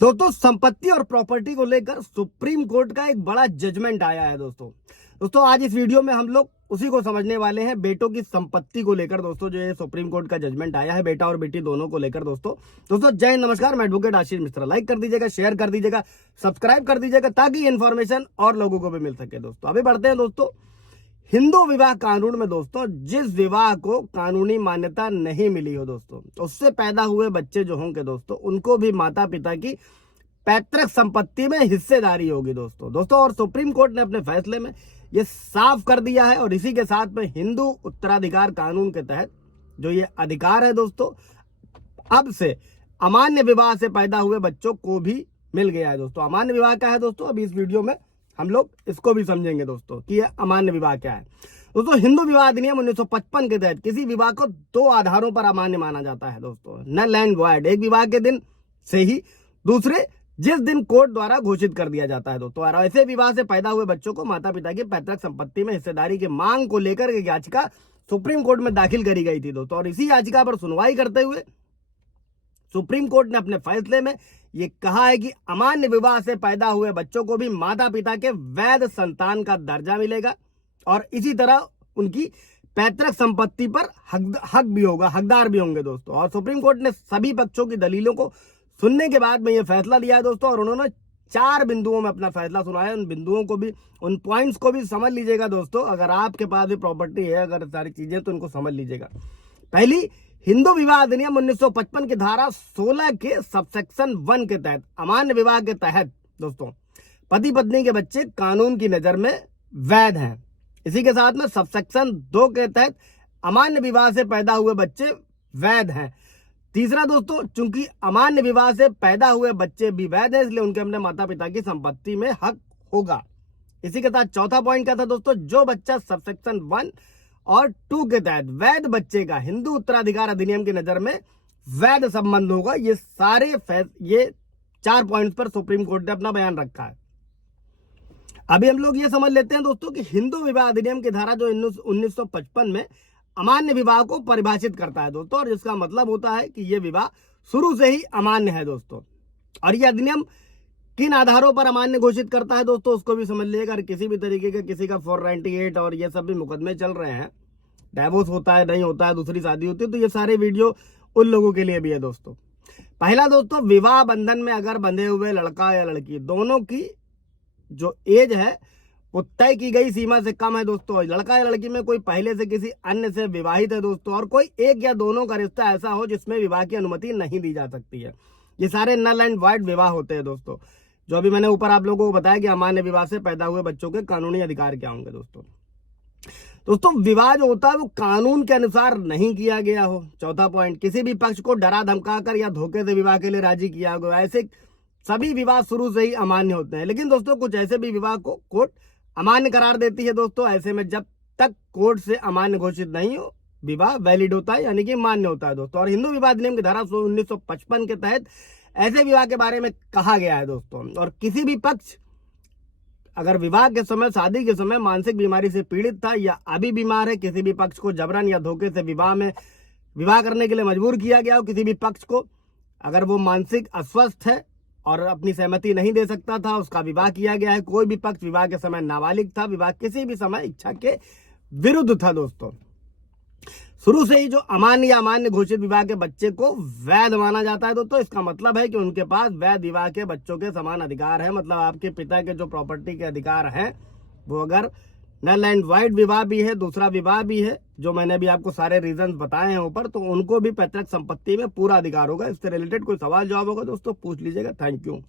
दोस्तों संपत्ति और प्रॉपर्टी को लेकर सुप्रीम कोर्ट का एक बड़ा जजमेंट आया है। दोस्तों आज इस वीडियो में हम लोग उसी को समझने वाले हैं, बेटों की संपत्ति को लेकर। दोस्तों जो ये सुप्रीम कोर्ट का जजमेंट आया है बेटा और बेटी दोनों को लेकर। दोस्तों जय हिंद, नमस्कार, मैं एडवोकेट आशीष मिश्रा। लाइक कर दीजिएगा, शेयर कर दीजिएगा, सब्सक्राइब कर दीजिएगा ताकि इन्फॉर्मेशन और लोगों को भी मिल सके। दोस्तों अभी बढ़ते हैं। दोस्तों हिंदू विवाह कानून में दोस्तों जिस विवाह को कानूनी मान्यता नहीं मिली हो दोस्तों, उससे पैदा हुए बच्चे जो होंगे दोस्तों, उनको भी माता पिता की पैतृक संपत्ति में हिस्सेदारी होगी दोस्तों। और सुप्रीम कोर्ट ने अपने फैसले में ये साफ कर दिया है। और इसी के साथ में हिंदू उत्तराधिकार कानून के तहत जो ये अधिकार है दोस्तों, अब से अमान्य विवाह से पैदा हुए बच्चों को भी मिल गया है। दोस्तों अमान्य विवाह क्या है दोस्तों, अभी इस वीडियो में हम लोग इसको भी समझेंगे दोस्तों कि यह अमान्य विवाह क्या है। दोस्तों हिंदू विवाह अधिनियम 1955 के तहत किसी विवाह को दो आधारों पर अमान्य माना जाता है दोस्तों। नल एंड वॉइड, एक विवाह के दिन से ही, दूसरे जिस दिन कोर्ट द्वारा घोषित कर दिया जाता है दोस्तों। और ऐसे विवाह से पैदा हुए बच्चों को माता पिता की पैतृक संपत्ति में हिस्सेदारी की मांग को लेकर एक याचिका सुप्रीम कोर्ट में दाखिल करी गई थी दोस्तों। और इसी याचिका पर सुनवाई करते हुए सुप्रीम कोर्ट ने अपने फैसले में ये कहा है कि अमान्य विवाह से पैदा हुए बच्चों को भी माता पिता के वैध संतान का दर्जा मिलेगा और इसी तरह उनकी पैतृक संपत्ति पर हक भी होगा, हकदार भी होंगे दोस्तों। और सुप्रीम कोर्ट ने सभी पक्षों की दलीलों को सुनने के बाद में ये फैसला लिया है दोस्तों। और उन्होंने 4 बिंदुओं में अपना फैसला सुनाया। उन बिंदुओं को भी, उन पॉइंट्स को भी समझ लीजिएगा दोस्तों। अगर आपके पास भी प्रॉपर्टी है, अगर सारी चीजें, तो उनको समझ लीजिएगा। पहली, हिंदू विवाह अधिनियम 1955 की धारा 16 के सबसेक्शन 1 के तहत अमान्य विवाह के तहत दोस्तों पति पत्नी के बच्चे कानून की नजर में वैध हैं। इसी के साथ में सबसेक्शन 2 के तहत अमान्य विवाह से पैदा हुए बच्चे वैध हैं। तीसरा दोस्तों, चूंकि अमान्य विवाह से पैदा हुए बच्चे भी वैध हैं, इसलिए उनके अपने माता पिता की संपत्ति में हक होगा। इसी के साथ चौथा पॉइंट क्या था दोस्तों, जो बच्चा सबसेक्शन 1 और 2 के तहत वैध बच्चे का हिंदू उत्तराधिकार अधिनियम की नजर में वैध संबंध होगा। ये 4 पॉइंट्स पर सुप्रीम कोर्ट ने अपना बयान रखा है। अभी हम लोग ये समझ लेते हैं दोस्तों कि हिंदू विवाह अधिनियम की धारा जो 1955 में अमान्य विवाह को परिभाषित करता है दोस्तों, और जिसका मतलब होता है कि यह विवाह शुरू से ही अमान्य है दोस्तों। और यह अधिनियम किन आधारों पर अमान्य घोषित करता है दोस्तों, उसको भी समझ लीजिएगा। किसी भी तरीके का किसी का 498 और ये सब भी मुकदमे चल रहे हैं, डाइवोर्स होता है, नहीं होता है, दूसरी शादी होती है, तो ये सारे वीडियो उन लोगों के लिए भी है दोस्तों। पहला दोस्तों, विवाह बंधन में अगर बंधे हुए लड़का या लड़की दोनों की जो एज है वो तय की गई सीमा से कम है दोस्तों, लड़का या लड़की में कोई पहले से किसी अन्य से विवाहित है दोस्तों, और कोई एक या दोनों का रिश्ता ऐसा हो जिसमें विवाह की अनुमति नहीं दी जा सकती है, ये सारे नल एंड वॉइड विवाह होते हैं दोस्तों। जो अभी मैंने ऊपर आप लोगों को बताया कि अमान्य विवाह से पैदा हुए बच्चों के कानूनी अधिकार क्या होंगे दोस्तों विवाह जो होता है वो कानून के अनुसार नहीं किया गया हो। चौथा पॉइंट, किसी भी पक्ष को डरा धमकाकर या धोखे से विवाह के लिए राजी किया गया, ऐसे सभी विवाह शुरू से ही अमान्य होते हैं। लेकिन दोस्तों कुछ ऐसे भी विवाह को कोर्ट अमान्य करार देती है दोस्तों। ऐसे में जब तक कोर्ट से अमान्य घोषित नहीं हो, विवाह वैलिड होता है, यानी कि मान्य होता है दोस्तों। और हिंदू विवाह अधिनियम की धारा 1955 के तहत ऐसे विवाह के बारे में कहा गया है दोस्तों। और किसी भी पक्ष अगर विवाह के समय, शादी के समय मानसिक बीमारी से पीड़ित था या अभी बीमार है, किसी भी पक्ष को जबरन या धोखे से विवाह करने के लिए मजबूर किया गया हो, किसी भी पक्ष को अगर वो मानसिक अस्वस्थ है और अपनी सहमति नहीं दे सकता था, उसका विवाह किया गया है, कोई भी पक्ष विवाह के समय नाबालिग था, विवाह किसी भी समय इच्छा के विरुद्ध था दोस्तों, शुरू से ही जो अमान्य या अमान्य घोषित विवाह के बच्चे को वैध माना जाता है दोस्तों। इसका मतलब है कि उनके पास वैध विवाह के बच्चों के समान अधिकार है। मतलब आपके पिता के जो प्रॉपर्टी के अधिकार हैं वो अगर नल एंड वॉइड विवाह भी है, दूसरा विवाह भी है, जो मैंने अभी आपको सारे रीजंस बताए हैं ऊपर, तो उनको भी पैतृक संपत्ति में पूरा अधिकार होगा। इससे रिलेटेड कोई सवाल जवाब होगा दोस्तों पूछ लीजिएगा। Thank you.